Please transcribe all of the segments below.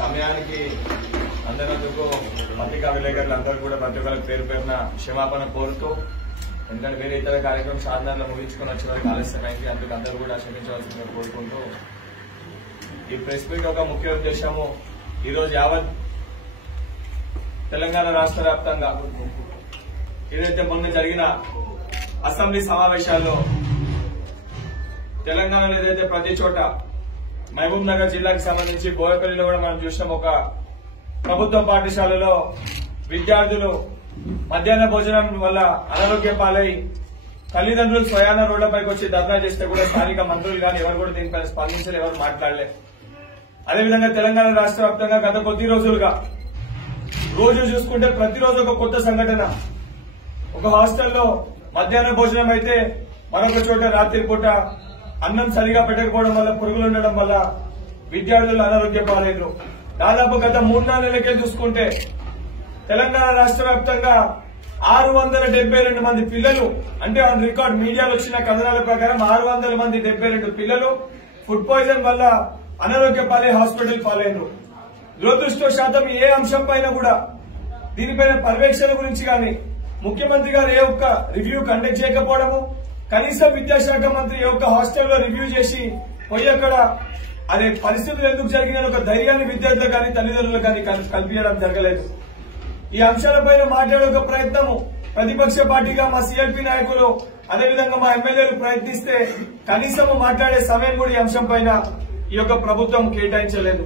సమయానికి అందరినందుకు పత్రికా విలేకరులందరూ కూడా ప్రతి ఒక్కరికి పేరు పేరున క్షమాపణ కోరుతూ, ఎందుకంటే వేరే ఇతర కార్యక్రమం సాధనలో ముగించుకుని వచ్చే వరకు ఆలస్యమైంది, అందుకు అందరూ కూడా క్షమించవలసిందిగా కోరుకుంటూ, ఈ ప్రెస్ మీట్ ఒక ముఖ్య ఉద్దేశము ఈరోజు యావత్ తెలంగాణ రాష్ట్ర వ్యాప్తంగా ఏదైతే మొన్న జరిగిన అసెంబ్లీ సమావేశాల్లో తెలంగాణలో ఏదైతే ప్రతి చోట మహబూబ్ నగర్ జిల్లాకు సంబంధించి బోయపల్లిలో కూడా మనం చూసినాం, ఒక ప్రభుత్వ పాఠశాలలో విద్యార్థులు మధ్యాహ్న భోజనం వల్ల అనారోగ్య పాలై తల్లిదండ్రులు స్వయాన రోడ్లపైకి వచ్చి ధర్నా చేస్తే కూడా స్థానిక మంత్రులు కానీ ఎవరు కూడా దీనిపై స్పందించలే, ఎవరు మాట్లాడలే. అదేవిధంగా తెలంగాణ రాష్ట్ర వ్యాప్తంగా గత కొద్ది రోజులుగా రోజు చూసుకుంటే ప్రతిరోజు ఒక కొత్త సంఘటన. ఒక హాస్టల్లో మధ్యాహ్న భోజనం అయితే మరొక చోట రాత్రి పూట అన్నం సరిగా పెట్టకపోవడం వల్ల, పురుగులు ఉండడం వల్ల విద్యార్థులు అనారోగ్య పాలైనరు. దాదాపు గత 3-4 నెలలకే చూసుకుంటే తెలంగాణ రాష్ట్ర వ్యాప్తంగా 672 మంది పిల్లలు, అంటే ఆన్ రికార్డ్ మీడియాలో వచ్చిన కథనాల ప్రకారం 600 మంది 72 పిల్లలు ఫుడ్ పాయిజన్ వల్ల అనారోగ్య పాలై హాస్పిటల్ పాలైనరు. దురదృష్టవశాతం ఏ అంశం పైన కూడా దీనిపైన పర్యవేక్షణ గురించి కానీ ముఖ్యమంత్రి గారు ఏ ఒక్క రివ్యూ కండక్ట్ చేయకపోవడము, కనీసం విద్యాశాఖ మంత్రి ఏ ఒక్క హాస్టల్లో రివ్యూ చేసి పోయి అక్కడ అదే పరిస్థితులు ఎందుకు జరిగిన ఒక ధైర్యాన్ని విద్యార్థులకు కానీ తల్లిదండ్రులకు కానీ కల్పించడం జరగలేదు. ఈ అంశాలపైన మాట్లాడే ఒక ప్రయత్నము ప్రతిపక్ష పార్టీగా మా సిఎల్పీ నాయకులు అదేవిధంగా మా ఎమ్మెల్యేలు ప్రయత్నిస్తే కనీసం మాట్లాడే సమయం కూడా ఈ అంశం పైన ఈ యొక్క ప్రభుత్వం కేటాయించలేదు.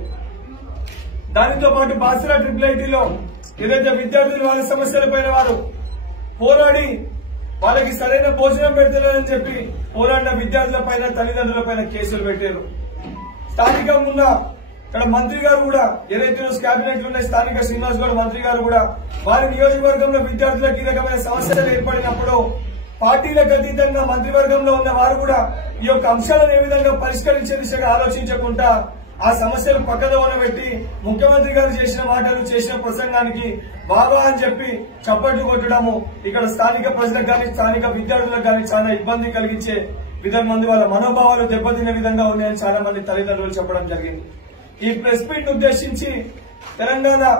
దానితో పాటు బాసరా IIITలో ఏదైతే విద్యార్థులు వాళ్ళ సమస్యలపైన వారు పోరాడి వాళ్ళకి సరైన భోజనం పెడతలేదని చెప్పి పోరాడిన విద్యార్థులపైన తల్లిదండ్రులపైన కేసులు పెట్టారు. స్థానికంగా ఉన్న ఇక్కడ మంత్రి గారు కూడా ఏదైతే కేబినెట్ ఉన్నాయి, స్థానిక శ్రీనివాస్ గౌడ్ మంత్రి గారు కూడా వారి నియోజకవర్గంలో విద్యార్థులకు ఈ రకమైన సమస్యలు ఏర్పడినప్పుడు పార్టీలకు అతీతంగా మంత్రివర్గంలో ఉన్న వారు కూడా ఈ యొక్క అంశాలను ఏ విధంగా పరిష్కరించే దిశగా ఆలోచించకుండా ఆ సమస్యలు పక్కదోన పెట్టి ముఖ్యమంత్రి గారు చేసిన మాటలు చేసిన ప్రసంగానికి బాబా అని చెప్పి చప్పట్లు కొట్టడము ఇక్కడ స్థానిక ప్రజలకు గాని స్థానిక విద్యార్థులకు గాని చాలా ఇబ్బంది కలిగించే విధంగా మంది వాళ్ళ మనోభావాలు దెబ్బతినే విధంగా ఉన్నాయని చాలా మంది తల్లిదండ్రులు చెప్పడం జరిగింది. ఈ ప్రెస్ మీట్ ఉద్దేశించి తెలంగాణలో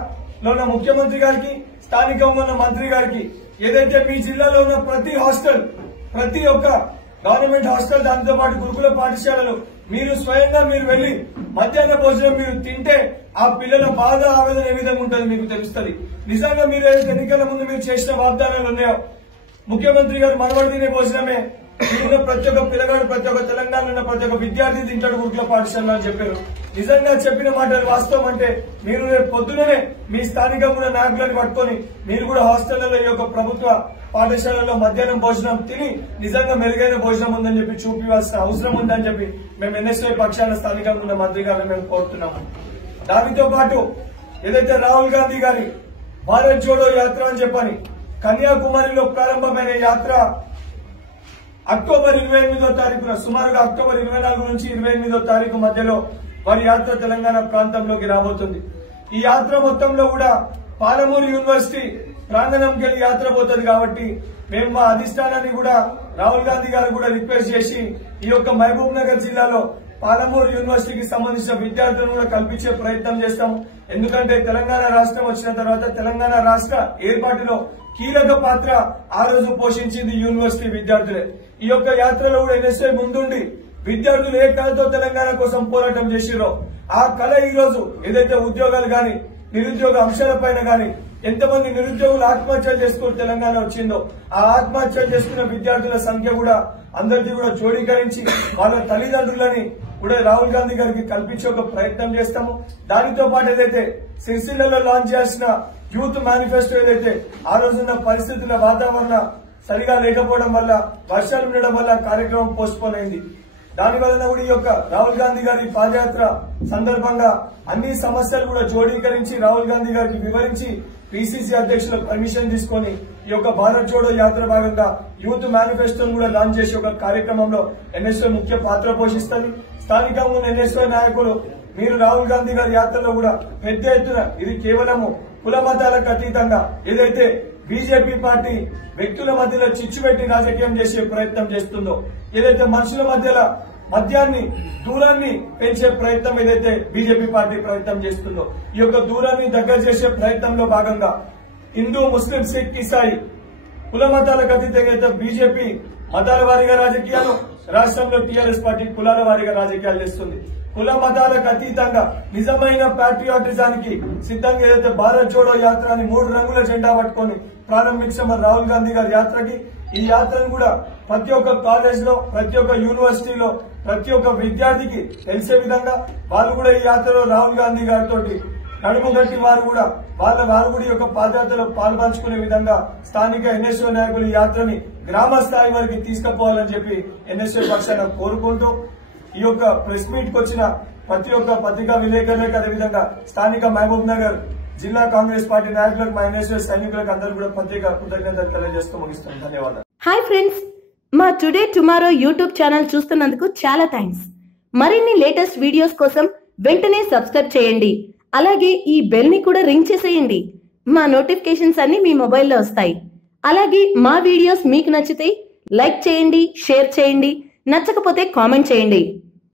ఉన్న ముఖ్యమంత్రి గారికి స్థానికంగా ఉన్న మంత్రి గారికి ఏదైతే మీ జిల్లాలో ఉన్న ప్రతి హాస్టల్, ప్రతి ఒక్క గవర్నమెంట్ హాస్టల్, దాంతో పాటు గురుకుల పాఠశాలలు మీరు స్వయంగా మీరు వెళ్లి మధ్యాహ్న భోజనం మీరు తింటే ఆ పిల్లల బాధ ఆవేదన ఏ విధంగా ఉంటుందో మీకు తెలుస్తుంది. నిజంగా మీరు ఎన్నికల ముందు మీరు చేసిన వాగ్దానాలు ఉన్నాయో, ముఖ్యమంత్రి గారు మనవడు తినే భోజనమే మీరున్న ప్రతి ఒక్క పిల్లగాడు, ప్రతి ఒక్క తెలంగాణలో ఉన్న ప్రతి ఒక్క విద్యార్థి తింటాడు గురుకుల పాఠశాలలో అని చెప్పారు. నిజంగా చెప్పిన మాటలు వాస్తవం అంటే మీరు రేపు పొద్దుననే మీ స్థానికంగా ఉన్న నాయకులను పట్టుకొని మీరు కూడా హాస్టళ్లలో ఈ యొక్క ప్రభుత్వ పాఠశాలలో మధ్యాహ్నం భోజనం తిని నిజంగా మెరుగైన భోజనం ఉందని చెప్పి చూపించాల్సిన అవసరం ఉందని చెప్పి మేము ఎన్ఎస్వై పక్షాన స్థానికంగా ఉన్న మంత్రి గారిని మేము కోరుతున్నాము. దానితో పాటు ఏదైతే రాహుల్ గాంధీ గారి భారత్ జోడో యాత్ర అని చెప్పని కన్యాకుమారిలో ప్రారంభమైన యాత్ర అక్టోబర్ 28వ తారీఖున, సుమారుగా అక్టోబర్ 24 నుంచి 28వ తారీఖు మధ్యలో వారి యాత్ర తెలంగాణ ప్రాంతంలోకి రాబోతుంది. ఈ యాత్ర మొత్తంలో కూడా పాలమూరు యూనివర్సిటీ ప్రాంగణంకి వెళ్లి యాత్ర పోతుంది. కాబట్టి మేము మా అధిష్టానాన్ని కూడా రాహుల్ గాంధీ గారు కూడా రిక్వెస్ట్ చేసి ఈ యొక్క మహబూబ్ నగర్ జిల్లాలో పాలమూరు యూనివర్సిటీకి సంబంధించిన విద్యార్థులను కూడా కల్పించే ప్రయత్నం చేస్తాము. ఎందుకంటే తెలంగాణ రాష్ట్రం వచ్చిన తర్వాత తెలంగాణ రాష్ట్ర ఏర్పాటులో కీలక పాత్ర ఆ రోజు పోషించింది యూనివర్సిటీ విద్యార్థులే. ఈ యొక్క యాత్రలో కూడా ఎన్ఎస్ఐ ముందుండి విద్యార్థులు ఏ కళతో తెలంగాణ కోసం పోరాటం చేసిరో ఆ కళ ఈ రోజు ఏదైతే ఉద్యోగాలు గాని నిరుద్యోగ అంశాలపైన గాని ఎంతమంది నిరుద్యోగులు ఆత్మహత్యలు చేసుకుని తెలంగాణ వచ్చిందో ఆ ఆత్మహత్యలు చేసుకున్న విద్యార్థుల సంఖ్య కూడా అందరికీ కూడా జోడీకరించి వాళ్ళ తల్లిదండ్రులని కూడా రాహుల్ గాంధీ గారికి కల్పించే ఒక ప్రయత్నం చేస్తాము. దానితో పాటు ఏదైతే సిరిసిల్లలో లాంచ్ చేసిన యూత్ మేనిఫెస్టో ఏదైతే ఆ రోజున్న పరిస్థితుల వాతావరణ సరిగా లేకపోవడం వల్ల, వర్షాలు ఉండడం వల్ల కార్యక్రమం పోస్ట్ పోన్ అయింది. దానివల్ల కూడా ఈ యొక్క రాహుల్ గాంధీ గారి పాదయాత్ర సందర్భంగా అన్ని సమస్యలు కూడా జోడీకరించి రాహుల్ గాంధీ గారికి వివరించి పిసిసి అధ్యక్షుల పర్మిషన్ తీసుకుని ఈ యొక్క భారత్ జోడో యాత్ర భాగంగా యూత్ మేనిఫెస్టోను కూడా లాంచ్ చేసే ఒక కార్యక్రమంలో ఎన్ఎస్వై ముఖ్య పాత్ర పోషిస్తుంది. స్థానికంగా ఉన్న ఎన్ఎస్వై నాయకులు మీరు రాహుల్ గాంధీ గారి యాత్రలో కూడా పెద్ద ఎత్తున ఇది కేవలము కుల మతాలకు అతీతంగా ఏదైతే బీజేపీ పార్టీ వ్యక్తుల మధ్యలో చిచ్చు పెట్టి రాజకీయం చేసే ప్రయత్నం చేస్తుందో, ఏదైతే మనుషుల మధ్యలో మద్యాన్ని దూరాన్ని పెంచే ప్రయత్నం ఏదైతే బీజేపీ పార్టీ ప్రయత్నం చేస్తుందో ఈ యొక్క దూరాన్ని దగ్గర చేసే ప్రయత్నంలో భాగంగా హిందూ ముస్లిం సిక్ ఇసాయి కుల మతాలకు అతీతంగా బీజేపీ మతాల వారీగా రాజకీయాలు, రాష్ట్రంలో టీఆర్ఎస్ పార్టీ కులాల వారీగా రాజకీయాలు చేస్తుంది. కుల మతాలకు అతీతంగా నిజమైన ప్యాట్రియాటిజానికి సిద్ధంగా ఏదైతే భారత్ జోడో యాత్ర అని 3 రంగుల జెండా పట్టుకొని ప్రారంభించిన రాహుల్ గాంధీ గారి యాత్రకి ఈ యాత్రను కూడా ప్రతి ఒక్క కాలేజ్ లో, ప్రతి ఒక్క యూనివర్సిటీలో, ప్రతి ఒక్క విద్యార్థికి తెలిసే విధంగా వాళ్ళు కూడా ఈ యాత్రలో రాహుల్ గాంధీ గారితో నడుము గట్టి వారు కూడా ఈ యొక్క పాదయాత్రలో పాల్పంచుకునే విధంగా స్థానిక ఎన్ఎస్ఓ నాయకులు ఈ యాత్రని గ్రామ స్థాయి వరకు తీసుకుపోవాలని చెప్పి ఎన్ఎస్ఓ పక్షాన కోరుకుంటూ ఈ యొక్క ప్రెస్ మీట్ కు వచ్చిన ప్రతి ఒక్క పత్రికా విలేకరులకు, అదేవిధంగా స్థానిక మహబూబ్ నగర్ జిల్లా కాంగ్రెస్ పార్టీ నాయకులకు, మా ఎన్ఎస్ఓ సైనికులకు అందరూ కూడా ప్రత్యేక కృతజ్ఞతలు తెలియజేస్తూ ముగిస్తాను. ధన్యవాదాలు. హాయ్ ఫ్రెండ్స్, మా టుడే టుమారో యూట్యూబ్ ఛానల్ చూస్తున్నందుకు చాలా థ్యాంక్స్. మరిన్ని లేటెస్ట్ వీడియోస్ కోసం వెంటనే సబ్స్క్రైబ్ చేయండి. అలాగే ఈ బెల్ ని కూడా రింగ్ చేసేయండి. మా నోటిఫికేషన్స్ అన్ని మీ మొబైల్లో వస్తాయి. అలాగే మా వీడియోస్ మీకు నచ్చితే లైక్ చేయండి, షేర్ చేయండి, నచ్చకపోతే కామెంట్ చేయండి.